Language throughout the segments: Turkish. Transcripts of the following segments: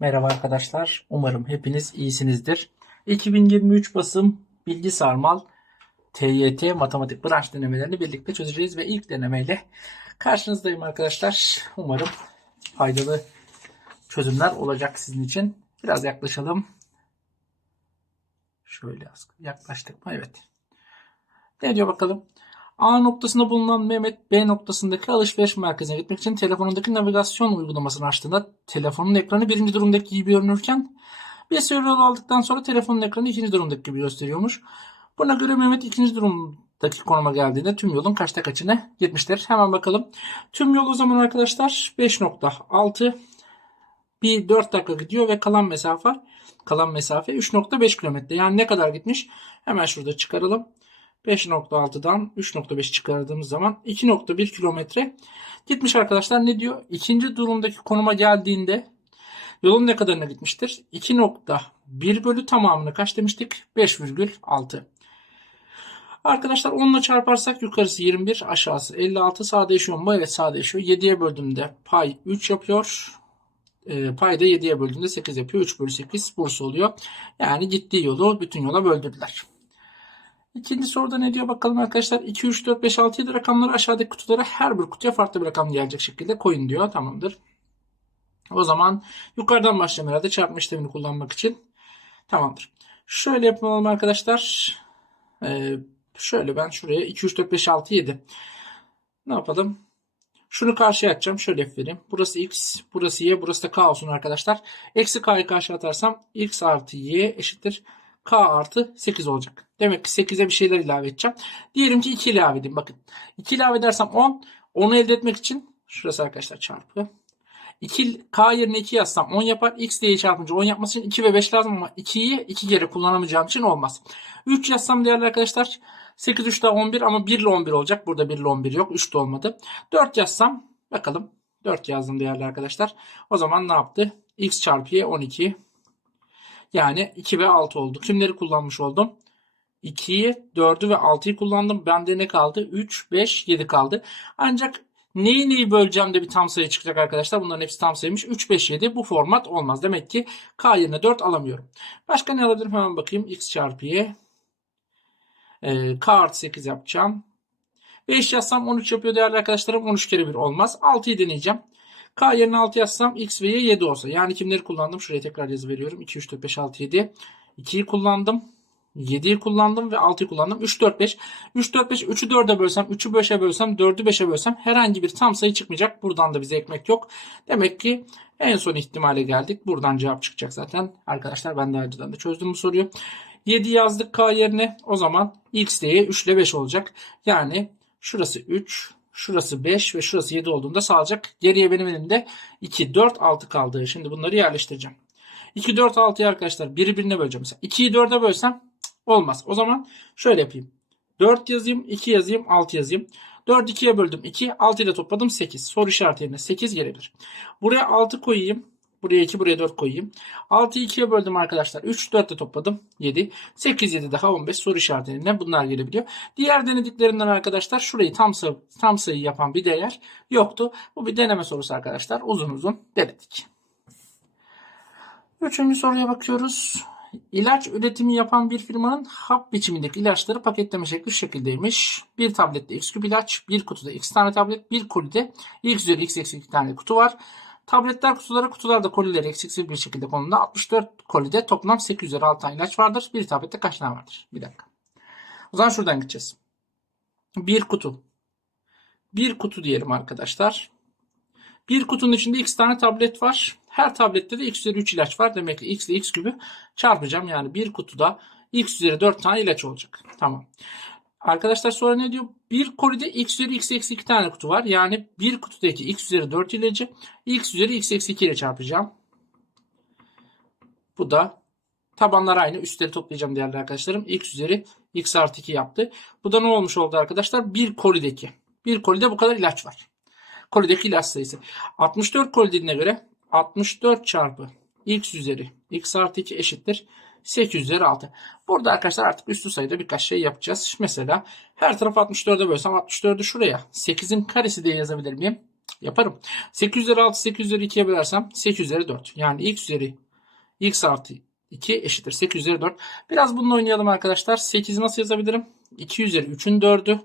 Merhaba arkadaşlar. Umarım hepiniz iyisinizdir. 2023 basım bilgi sarmal TYT matematik branş denemelerini birlikte çözeceğiz ve ilk denemeyle karşınızdayım arkadaşlar. Umarım faydalı çözümler olacak sizin için. Biraz yaklaşalım. Şöyle yaklaştık mı? Evet. Ne diyor bakalım? A noktasında bulunan Mehmet B noktasındaki alışveriş merkezine gitmek için telefonundaki navigasyon uygulamasını açtığında telefonun ekranı birinci durumdaki gibi görünürken bir süre yol aldıktan sonra telefonun ekranı ikinci durumdaki gibi gösteriyormuş. Buna göre Mehmet ikinci durumdaki konuma geldiğinde tüm yolun kaçta kaçına gitmiştir. Hemen bakalım. Tüm yol o zaman arkadaşlar 5.6 bir 4 dakika gidiyor ve kalan mesafe kalan mesafe 3.5 kilometre. Yani ne kadar gitmiş? Hemen şurada çıkaralım. 5.6'dan 3.5 çıkardığımız zaman 2.1 kilometre gitmiş arkadaşlar. Ne diyor? İkinci durumdaki konuma geldiğinde yolun ne kadarına gitmiştir? 2.1 bölü tamamını kaç demiştik? 5,6. Arkadaşlar 10 ile çarparsak yukarısı 21 aşağısı 56 sağ değişiyor mu? Evet sağ değişiyor. 7'ye böldüğümde pay 3 yapıyor. E, pay da 7'ye böldüğümde 8 yapıyor. 3 bölü 8 bursa oluyor. Yani gittiği yolu bütün yola böldürdüler. İkinci soruda ne diyor bakalım arkadaşlar. 2, 3, 4, 5, 6, 7 rakamları aşağıdaki kutulara her bir kutuya farklı bir rakam gelecek şekilde koyun diyor. Tamamdır. O zaman yukarıdan başlayalım herhalde çarpma işlemini kullanmak için. Tamamdır. Şöyle yapalım arkadaşlar. Ee, şöyle ben şuraya 2, 3, 4, 5, 6, 7. Ne yapalım? Şunu karşıya atacağım. Şöyle vereyim. Burası x, burası y, burası da k olsun arkadaşlar. Eksi k'yı karşıya atarsam x artı y eşittir k artı 8 olacak. Demek ki 8'e bir şeyler ilave edeceğim. Diyelim ki 2 ilave edeyim. Bakın 2 ilave edersem 10. 10'u elde etmek için şurası arkadaşlar çarpı. 2 k yerine 2 yazsam 10 yapar. x diye çarpınca 10 yapması için 2 ve 5 lazım ama 2'yi 2 kere kullanamayacağım için olmaz. 3 yazsam değerli arkadaşlar 8 3 daha 11 ama 1 ile 11 olacak. Burada 1 ile 11 yok. 3 de olmadı. 4 yazsam bakalım. 4 yazdım değerli arkadaşlar. O zaman ne yaptı? x çarpı y 12. Yani 2 ve 6 oldu. Kimleri kullanmış oldum? 2'yi, 4'ü ve 6'yı kullandım. Bende ne kaldı? 3, 5, 7 kaldı. Ancak neyi neyi böleceğim de bir tam sayı çıkacak arkadaşlar. Bunların hepsi tam sayıymış. 3, 5, 7 bu format olmaz. Demek ki K yerine 4 alamıyorum. Başka ne alabilirim? Hemen bakayım. X çarpı Y. Ee, K artı 8 yapacağım. 5 yazsam 13 yapıyor değerli arkadaşlarım. 13 kere 1 olmaz. 6'yı deneyeceğim. K yerine 6 yazsam X ve Y 7 olsa. Yani kimleri kullandım? Şuraya tekrar yazı veriyorum. 2, 3, 4, 5, 6, 7. 2'yi kullandım. 7'yi kullandım ve 6'yı kullandım. 3, 4, 5. 3, 4, 5. 3'ü 4'e bölsem, 3'ü 5'e bölsem, 4'ü 5'e bölsem herhangi bir tam sayı çıkmayacak. Buradan da bize ekmek yok. Demek ki en son ihtimale geldik. Buradan cevap çıkacak zaten. Arkadaşlar ben daha önceden de çözdüm bu soruyu. 7 yazdık K yerine. O zaman X değeri 3 ile 5 olacak. Yani şurası 3, şurası 5 ve şurası 7 olduğunda sağlayacak. Geriye benim elimde 2, 4, 6 kaldı. Şimdi bunları yerleştireceğim. 2, 4, 6'yı arkadaşlar birbirine böleceğim. Mesela 2'yi 4'e bölsem Olmaz. O zaman şöyle yapayım. 4 yazayım, 2 yazayım, 6 yazayım. 4 2'ye böldüm 2, 6 ile topladım 8. Soru işareti yerine 8 gelebilir. Buraya 6 koyayım. Buraya 2, buraya 4 koyayım. 6'yı 2'ye böldüm arkadaşlar. 3, 4 ile topladım. 7. 8, 7 daha 15 soru işaretlerine bunlar gelebiliyor. Diğer denediklerinden arkadaşlar şurayı tam sayı, tam sayı yapan bir değer yoktu. Bu bir deneme sorusu arkadaşlar. Uzun uzun denedik. Üçüncü soruya bakıyoruz. İlaç üretimi yapan bir firmanın hap biçimindeki ilaçları paketleme şekli şekildeymiş. Bir tablette x küp ilaç, bir kutuda x tane tablet, bir kolide x üzeri x eksi 2 tane kutu var. Tabletler kutulara, kutularda koliler eksiksiz bir şekilde konumda. 64 kolide toplam 8 üzeri 6 tane ilaç vardır. Bir tablette kaç tane vardır? Bir dakika. O zaman şuradan gideceğiz. Bir kutu. Bir kutu diyelim arkadaşlar. Bir kutunun içinde x tane tablet var. Her tablette de x üzeri 3 ilaç var. Demek ki x ile x kübü çarpacağım. Yani bir kutuda x üzeri 4 tane ilaç olacak. Tamam. Arkadaşlar sonra ne diyor? Bir kolide x üzeri x eksi 2 tane kutu var. Yani bir kutudaki x üzeri 4 ilacı x üzeri x eksi 2 ile çarpacağım. Bu da tabanlar aynı. Üstleri toplayacağım değerli arkadaşlarım. x üzeri x artı 2 yaptı. Bu da ne olmuş oldu arkadaşlar? Bir kolideki. Bir kolide bu kadar ilaç var. Kolideki ilaç sayısı. 64 koli dediğine göre 64 çarpı x üzeri x artı 2 eşittir 8 üzeri 6. Burada arkadaşlar artık üstü sayıda birkaç şey yapacağız. Mesela her taraf 64'e bölsem 64'ü şuraya 8'in karesi diye yazabilir miyim? Yaparım. 8 üzeri 6 8 üzeri 2'ye bölersem 8 üzeri 4. Yani x üzeri x artı 2 eşittir 8 üzeri 4. Biraz bununla oynayalım arkadaşlar. 8'i nasıl yazabilirim? 2 üzeri 3'ün 4'ü.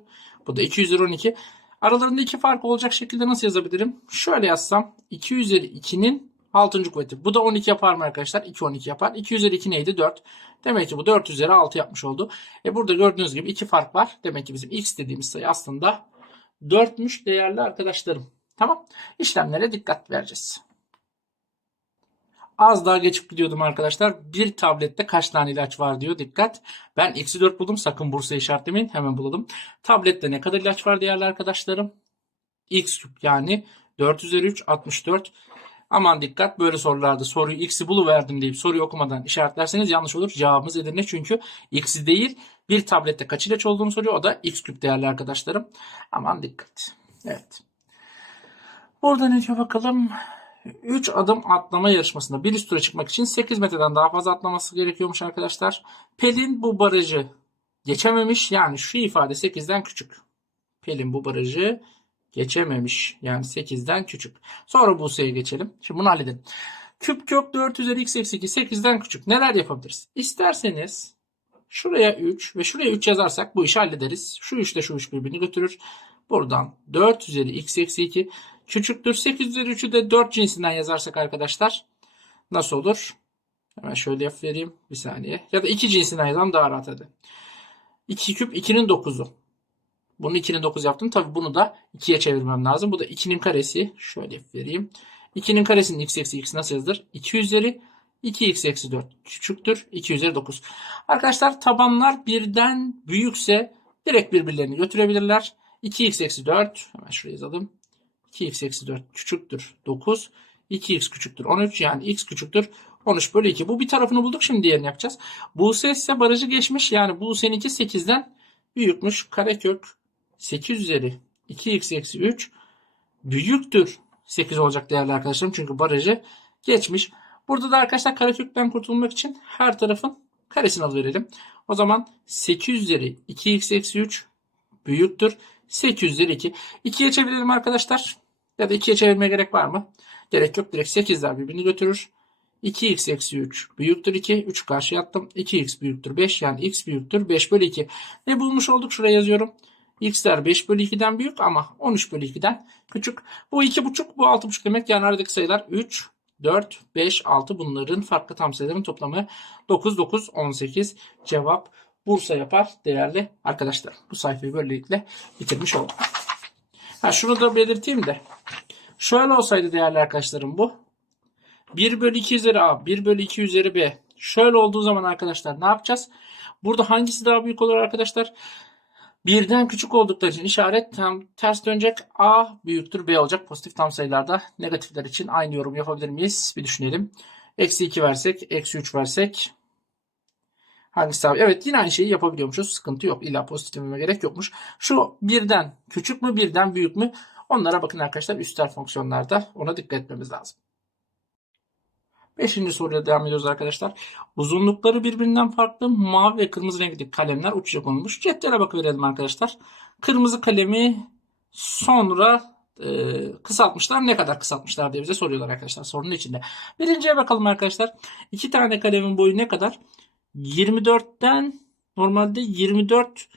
Bu da 2 üzeri 12. Aralarında iki fark olacak şekilde nasıl yazabilirim? Şöyle yazsam 2 üzeri 2'nin 6. kuvveti. Bu da 12 yapar mı arkadaşlar? 2 12 yapar. 2 üzeri 2 neydi? 4. Demek ki bu 4 üzeri 6 yapmış oldu. E burada gördüğünüz gibi iki fark var. Demek ki bizim x dediğimiz sayı aslında 4'müş değerli arkadaşlarım. Tamam. İşlemlere dikkat vereceğiz. Az daha geçip gidiyordum arkadaşlar. Bir tablette kaç tane ilaç var diyor. Dikkat. Ben eksi 4 buldum. Sakın bursa işaretlemeyin. Hemen bulalım. Tablette ne kadar ilaç var değerli arkadaşlarım? X küp yani 4 üzeri 3 64. Aman dikkat böyle sorularda soruyu x'i buluverdim deyip soruyu okumadan işaretlerseniz yanlış olur. Cevabımız Edirne çünkü x'i değil bir tablette kaç ilaç olduğunu soruyor. O da x küp değerli arkadaşlarım. Aman dikkat. Evet. Burada ne diyor bakalım. 3 adım atlama yarışmasında bir üst tura çıkmak için 8 metreden daha fazla atlaması gerekiyormuş arkadaşlar. Pelin bu barajı geçememiş. Yani şu ifade 8'den küçük. Pelin bu barajı geçememiş. Yani 8'den küçük. Sonra Buse'ye geçelim. Şimdi bunu halledelim. Küp kök 4 üzeri x eksi 2 8'den küçük. Neler yapabiliriz? İsterseniz şuraya 3 ve şuraya 3 yazarsak bu işi hallederiz. Şu 3 ile şu 3 birbirini götürür. Buradan 4 üzeri x eksi 2 küçüktür. 8 üzeri 3'ü de 4 cinsinden yazarsak arkadaşlar nasıl olur? Hemen şöyle yap vereyim. Bir saniye. Ya da 2 cinsinden yazalım daha rahat hadi. 2 küp 2'nin 9'u. Bunu 2'nin 9 yaptım. Tabi bunu da 2'ye çevirmem lazım. Bu da 2'nin karesi. Şöyle vereyim. 2'nin karesinin x eksi x nasıl yazılır? 2 üzeri 2x eksi 4 küçüktür. 2 üzeri 9. Arkadaşlar tabanlar birden büyükse direkt birbirlerini götürebilirler. 2x eksi 4 hemen şuraya yazalım. 2x eksi 4 küçüktür 9. 2x küçüktür 13 yani x küçüktür 13 bölü 2. Bu bir tarafını bulduk şimdi diğerini yapacağız. Buse ise barajı geçmiş yani Buse'ninki 8'den büyükmüş. Karekök 8 üzeri 2x eksi 3 büyüktür 8 olacak değerli arkadaşlarım. Çünkü barajı geçmiş. Burada da arkadaşlar karekökten kurtulmak için her tarafın karesini alıverelim. O zaman 8 üzeri 2x eksi 3 büyüktür. 8 üzeri 2. 2'ye çevirelim arkadaşlar. Ya da 2'ye çevirmeye gerek var mı? Gerek yok. Direkt 8'ler birbirini götürür. 2x eksi 3 büyüktür 2. 3 karşı attım. 2x büyüktür 5. Yani x büyüktür 5 bölü 2. Ne bulmuş olduk? Şuraya yazıyorum. X'ler 5 bölü 2'den büyük ama 13 bölü 2'den küçük. Bu 2,5 bu 6,5 demek. Yani aradaki sayılar 3, 4, 5, 6 bunların farklı tam sayıların toplamı 9, 9, 18 cevap Bursa yapar değerli arkadaşlar. Bu sayfayı böylelikle bitirmiş olduk. Ha şunu da belirteyim de. Şöyle olsaydı değerli arkadaşlarım bu. 1 bölü 2 üzeri A, 1 bölü 2 üzeri B. Şöyle olduğu zaman arkadaşlar ne yapacağız? Burada hangisi daha büyük olur arkadaşlar? Birden küçük oldukları için işaret tam ters dönecek. A büyüktür B olacak pozitif tam sayılarda. Negatifler için aynı yorum yapabilir miyiz? Bir düşünelim. Eksi 2 versek, eksi 3 versek. Hangisi abi? Evet yine aynı şeyi yapabiliyormuşuz. Sıkıntı yok. İlla pozitif gerek yokmuş. Şu birden küçük mü birden büyük mü? Onlara bakın arkadaşlar üstel fonksiyonlarda. Ona dikkat etmemiz lazım. Beşinci soruya devam ediyoruz arkadaşlar. Uzunlukları birbirinden farklı mavi ve kırmızı renkteki kalemler uçuşa konulmuş. Cetvele bakıverelim arkadaşlar. Kırmızı kalemi sonra e, kısaltmışlar. Ne kadar kısaltmışlar diye bize soruyorlar arkadaşlar sorunun içinde. Birinciye bakalım arkadaşlar. İki tane kalemin boyu ne kadar? 24'ten normalde 24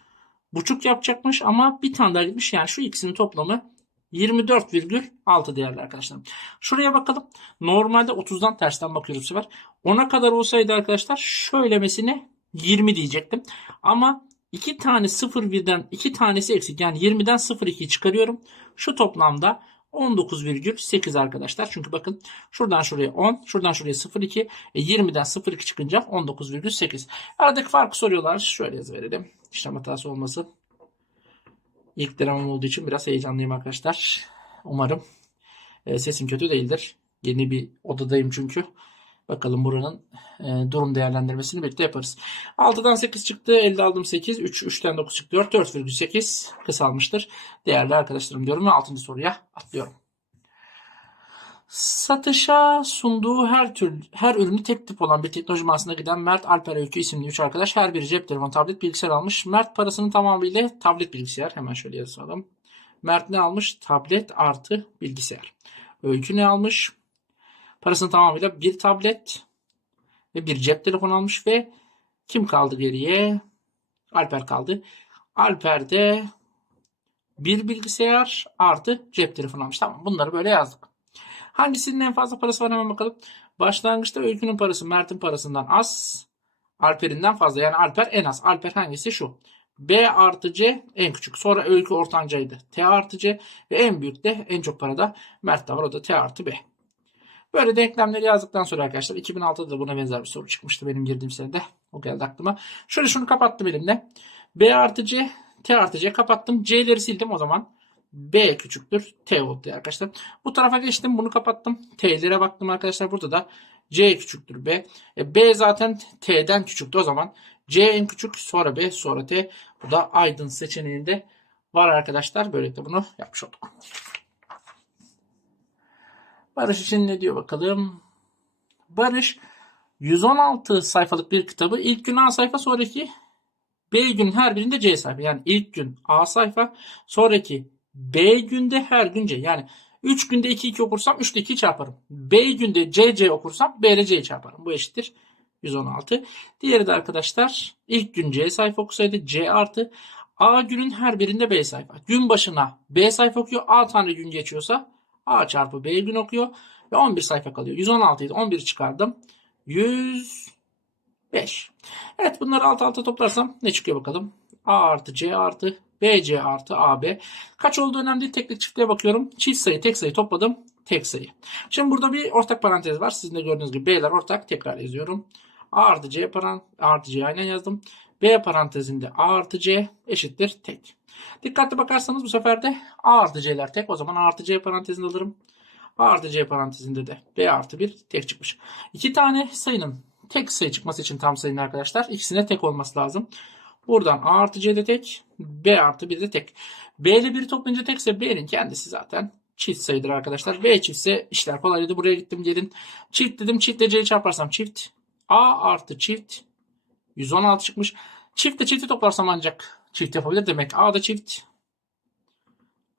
buçuk yapacakmış ama bir tane daha gitmiş. Yani şu ikisinin toplamı 24,6 değerli arkadaşlar. Şuraya bakalım. Normalde 30'dan tersten bakıyoruz bu sefer. 10'a kadar olsaydı arkadaşlar şöylemesine 20 diyecektim. Ama iki tane 0 birden iki tanesi eksik. Yani 20'den 0,2 çıkarıyorum. Şu toplamda 19,8 arkadaşlar. Çünkü bakın şuradan şuraya 10, şuradan şuraya 0,2, e 20'den 0,2 çıkınca 19,8. Aradaki farkı soruyorlar. Şöyle yaz verelim. İşlem hatası olması. İlk denemem olduğu için biraz heyecanlıyım arkadaşlar. Umarım e, sesim kötü değildir. Yeni bir odadayım çünkü. Bakalım buranın e, durum değerlendirmesini birlikte yaparız. 6'dan 8 çıktı. Elde aldım 8. 3, 3'ten 9 çıktı. 4, 4,8 kısalmıştır. Değerli arkadaşlarım diyorum ve 6. soruya atlıyorum. Satışa sunduğu her tür her ürünü tek tip olan bir teknoloji mağazasına giden Mert Alper Öykü isimli 3 arkadaş her biri cep telefonu, tablet, bilgisayar almış. Mert parasının tamamıyla tablet bilgisayar. Hemen şöyle yazalım. Mert ne almış? Tablet artı bilgisayar. Öykü ne almış? Parasını tamamıyla bir tablet ve bir cep telefonu almış ve kim kaldı geriye? Alper kaldı. Alper de bir bilgisayar artı cep telefonu almış. Tamam bunları böyle yazdık. Hangisinin en fazla parası var hemen bakalım. Başlangıçta Öykü'nün parası Mert'in parasından az. Alper'inden fazla. Yani Alper en az. Alper hangisi? Şu. B artı C en küçük. Sonra Öykü ortancaydı. T artı C ve en büyük de en çok parada Mert'te var. O da T artı B. Böyle denklemleri yazdıktan sonra arkadaşlar 2006'da da buna benzer bir soru çıkmıştı benim girdiğim senede. O geldi aklıma. Şöyle şunu kapattım elimle. B artı C, T artı C kapattım. C'leri sildim o zaman. B küçüktür. T oldu arkadaşlar. Bu tarafa geçtim. Bunu kapattım. T'lere baktım arkadaşlar. Burada da C küçüktür B. E, B zaten T'den küçüktü o zaman. C en küçük sonra B sonra T. Bu da Aydın seçeneğinde var arkadaşlar. Böylelikle bunu yapmış olduk. Barış için ne diyor bakalım. Barış 116 sayfalık bir kitabı ilk gün A sayfa sonraki B gün her birinde C sayfa. Yani ilk gün A sayfa sonraki B günde her gün C. Yani 3 günde 2 2 okursam 3 ile 2 çarparım. B günde C C okursam B ile çarparım. Bu eşittir 116. Diğeri de arkadaşlar ilk gün C sayfa okusaydı C artı A günün her birinde B sayfa. Gün başına B sayfa okuyor. A tane gün geçiyorsa A çarpı B gün okuyor. Ve 11 sayfa kalıyor. 116 idi. 11 çıkardım. 105. Evet bunları alt alta toplarsam ne çıkıyor bakalım. A artı C artı BC artı AB. Kaç olduğu önemli değil. Teklik çiftliğe bakıyorum. Çift sayı tek sayı topladım. Tek sayı. Şimdi burada bir ortak parantez var. Sizin de gördüğünüz gibi B'ler ortak. Tekrar yazıyorum. A artı C parantez, A artı C aynen yazdım. B parantezinde A artı C eşittir tek. Dikkatli bakarsanız bu sefer de A artı C'ler tek. O zaman A artı C parantezinde alırım. A artı C parantezinde de B artı 1 tek çıkmış. İki tane sayının tek sayı çıkması için tam sayının arkadaşlar ikisine tek olması lazım. Buradan A artı C de tek, B artı 1 de tek. B ile 1 toplayınca tekse B'nin kendisi zaten çift sayıdır arkadaşlar. B çiftse işler kolaydı. Buraya gittim gelin. Çift dedim. Çiftle C'yi çarparsam çift. A artı çift 116 çıkmış. Çiftle çifti toplarsam ancak çift yapabilir demek. A da çift.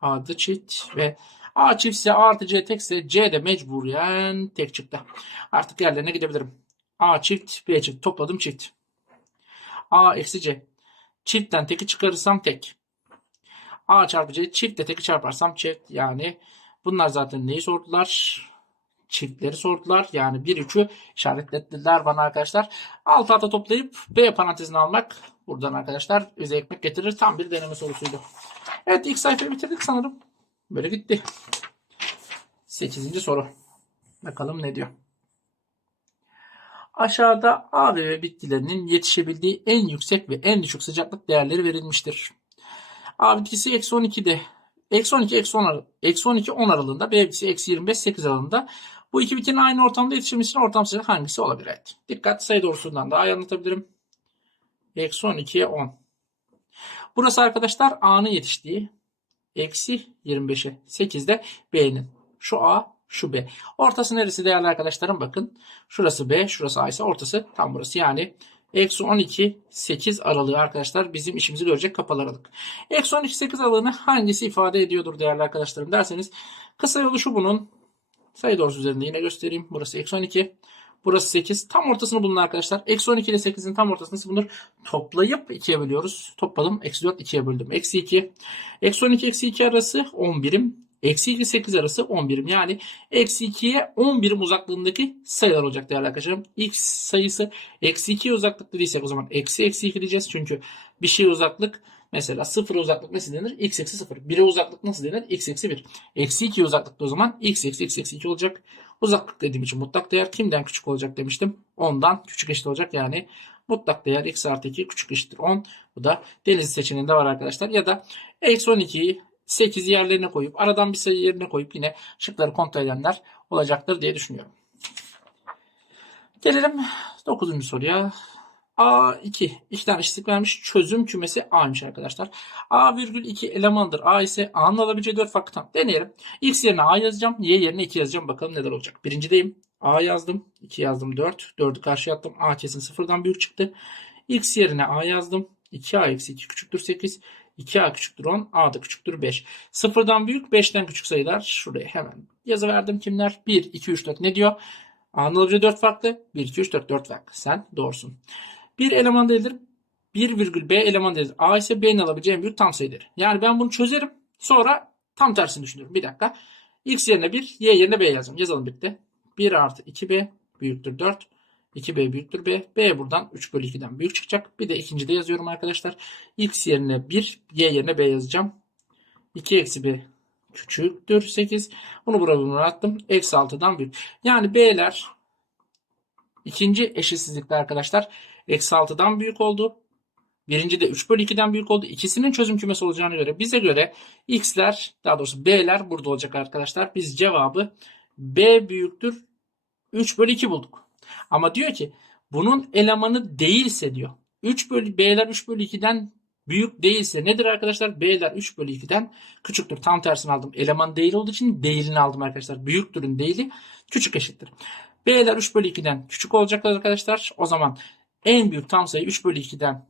A da çift ve A çiftse A artı C tekse C de mecburen tek çıktı. Artık yerlerine gidebilirim. A çift B çift topladım çift. A eksi C. Çiftten teki çıkarırsam tek. A çarpı C çiftle teki çarparsam çift. Yani bunlar zaten neyi sordular? Çiftleri sordular. Yani 1 3'ü işaretlediler bana arkadaşlar. Alt alta toplayıp B parantezini almak buradan arkadaşlar bize ekmek getirir. Tam bir deneme sorusuydu. Evet ilk sayfayı bitirdik sanırım. Böyle gitti. 8. soru. Bakalım ne diyor. Aşağıda A ve B bitkilerinin yetişebildiği en yüksek ve en düşük sıcaklık değerleri verilmiştir. A bitkisi eksi 12'de eksi 12 eksi 10, ar- eksi 12 10 aralığında B bitkisi eksi 25 8 aralığında. Bu iki bitkinin aynı ortamda yetişmesi için ortam sıcaklık hangisi olabilir? Dikkat sayı doğrusundan daha iyi anlatabilirim. Eksi 12'ye 10. Burası arkadaşlar A'nın yetiştiği. Eksi 25'e 8'de B'nin. Şu A şu B. Ortası neresi değerli arkadaşlarım? Bakın. Şurası B, şurası A ise ortası tam burası. Yani eksi 12, 8 aralığı arkadaşlar bizim işimizi görecek kapalı aralık. Eksi 12, 8 aralığını hangisi ifade ediyordur değerli arkadaşlarım derseniz kısa yolu şu bunun. Sayı doğrusu üzerinde yine göstereyim. Burası eksi 12. Burası 8. Tam ortasını bulun arkadaşlar. Eksi 12 ile 8'in tam ortasını nasıl bulunur? Toplayıp 2'ye bölüyoruz. Topladım. Eksi 4 2'ye böldüm. Eksi 2. Eksi 12 eksi 2 arası 10 birim. Eksi 2 8 arası 10 birim. Yani eksi 2'ye 10 birim uzaklığındaki sayılar olacak değerli arkadaşlarım. X sayısı eksi 2 uzaklıkta değilse o zaman eksi eksi 2 diyeceğiz. Çünkü bir şey uzaklık mesela 0 uzaklık nasıl denir? X eksi 0. 1'e uzaklık nasıl denir? X eksi 1. Eksi 2 uzaklıkta o zaman X eksi X eksi 2 olacak. Uzaklık dediğim için mutlak değer kimden küçük olacak demiştim. 10'dan küçük eşit olacak. Yani mutlak değer x artı 2 küçük eşittir 10. Bu da deniz seçeneğinde var arkadaşlar. Ya da eksi 12'yi 8 yerlerine koyup aradan bir sayı yerine koyup yine şıkları kontrol edenler olacaktır diye düşünüyorum. Gelelim 9. soruya. A2 iki tane eşitlik vermiş. Çözüm kümesi A'ymış arkadaşlar. A virgül 2 elemandır. A ise A'nın alabileceği 4 farklı tam. Deneyelim. X yerine A yazacağım. Y yerine 2 yazacağım. Bakalım neler olacak. Birincideyim. A yazdım. 2 yazdım 4. 4'ü karşıya attım. A kesin sıfırdan büyük çıktı. X yerine A yazdım. 2A eksi 2 küçüktür 8. 2A küçüktür 10. A da küçüktür 5. Sıfırdan büyük 5'ten küçük sayılar. Şuraya hemen yazı verdim kimler? 1, 2, 3, 4 ne diyor? A'nın alabileceği 4 farklı. 1, 2, 3, 4, 4 farklı. Sen doğrusun. Bir eleman değildir. 1 virgül B eleman değildir. A ise B'nin alabileceği en büyük tam sayıdır. Yani ben bunu çözerim. Sonra tam tersini düşünüyorum. Bir dakika. X yerine 1, Y yerine B yazacağım. Yazalım bitti. 1 artı 2B büyüktür 4. 2B büyüktür B. B buradan 3 bölü 2'den büyük çıkacak. Bir de ikinci de yazıyorum arkadaşlar. X yerine 1, Y yerine B yazacağım. 2 eksi B küçüktür 8. Bunu buraya bunu attım. Eksi 6'dan büyük. Yani B'ler ikinci eşitsizlikte arkadaşlar eksi 6'dan büyük oldu. Birinci de 3 bölü 2'den büyük oldu. İkisinin çözüm kümesi olacağına göre bize göre x'ler daha doğrusu b'ler burada olacak arkadaşlar. Biz cevabı b büyüktür 3 bölü 2 bulduk. Ama diyor ki bunun elemanı değilse diyor. 3 bölü b'ler 3 bölü 2'den büyük değilse nedir arkadaşlar? B'ler 3 bölü 2'den küçüktür. Tam tersini aldım. Eleman değil olduğu için değilini aldım arkadaşlar. Büyüktürün değili küçük eşittir. B'ler 3 bölü 2'den küçük olacak arkadaşlar. O zaman en büyük tam sayı 3 bölü 2'den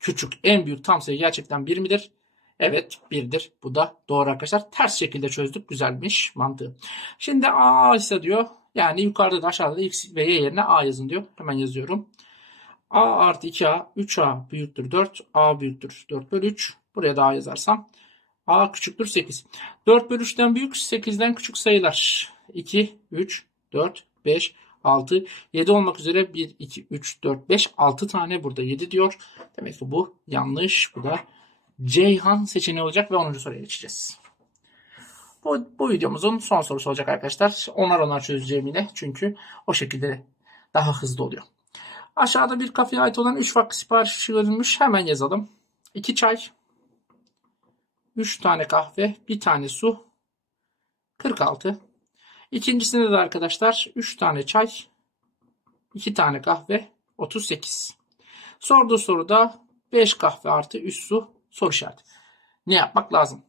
küçük en büyük tam sayı gerçekten 1 midir? Evet 1'dir. Bu da doğru arkadaşlar. Ters şekilde çözdük. Güzelmiş mantığı. Şimdi A ise diyor. Yani yukarıda da aşağıda da X ve Y yerine A yazın diyor. Hemen yazıyorum. A artı 2A 3A büyüktür 4. A büyüktür 4 bölü 3. Buraya da A yazarsam. A küçüktür 8. 4 bölü 3'ten büyük 8'den küçük sayılar. 2, 3, 4, 5, 6, 7 olmak üzere 1, 2, 3, 4, 5, 6 tane burada 7 diyor. Demek ki bu yanlış. Bu da Ceyhan seçeneği olacak ve 10. soruya geçeceğiz. Bu, bu videomuzun son sorusu olacak arkadaşlar. Onar onar çözeceğim yine. Çünkü o şekilde daha hızlı oluyor. Aşağıda bir kafeye ait olan 3 farklı sipariş verilmiş. Hemen yazalım. 2 çay, 3 tane kahve, 1 tane su, 46. İkincisinde de arkadaşlar 3 tane çay, 2 tane kahve, 38. Sorduğu soruda 5 kahve artı 3 su soru işareti. Ne yapmak lazım?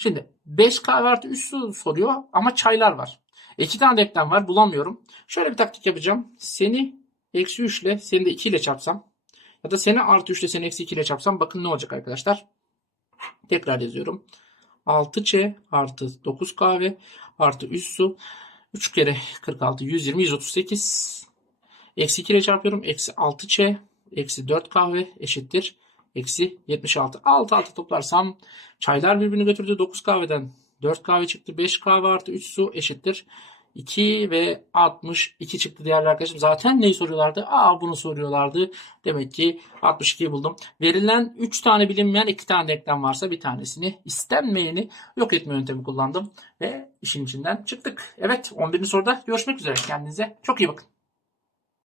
Şimdi 5 kahve artı 3 su soruyor ama çaylar var. 2 tane denklem var bulamıyorum. Şöyle bir taktik yapacağım. Seni eksi 3 ile seni de 2 ile çarpsam ya da seni artı 3 ile seni eksi 2 ile çarpsam bakın ne olacak arkadaşlar. Tekrar yazıyorum. 6C artı 9 kahve artı 3 su. 3 kere 46 120 138. Eksi 2 ile çarpıyorum. Eksi 6C eksi 4 kahve eşittir. Eksi 76. 6 6 toplarsam çaylar birbirini götürdü. 9 kahveden 4 kahve çıktı. 5 kahve artı 3 su eşittir. 2 ve 62 çıktı değerli arkadaşım. Zaten neyi soruyorlardı? Aa bunu soruyorlardı. Demek ki 62'yi buldum. Verilen 3 tane bilinmeyen 2 tane denklem varsa bir tanesini istenmeyeni yok etme yöntemi kullandım. Ve işin içinden çıktık. Evet 11. soruda görüşmek üzere. Kendinize çok iyi bakın.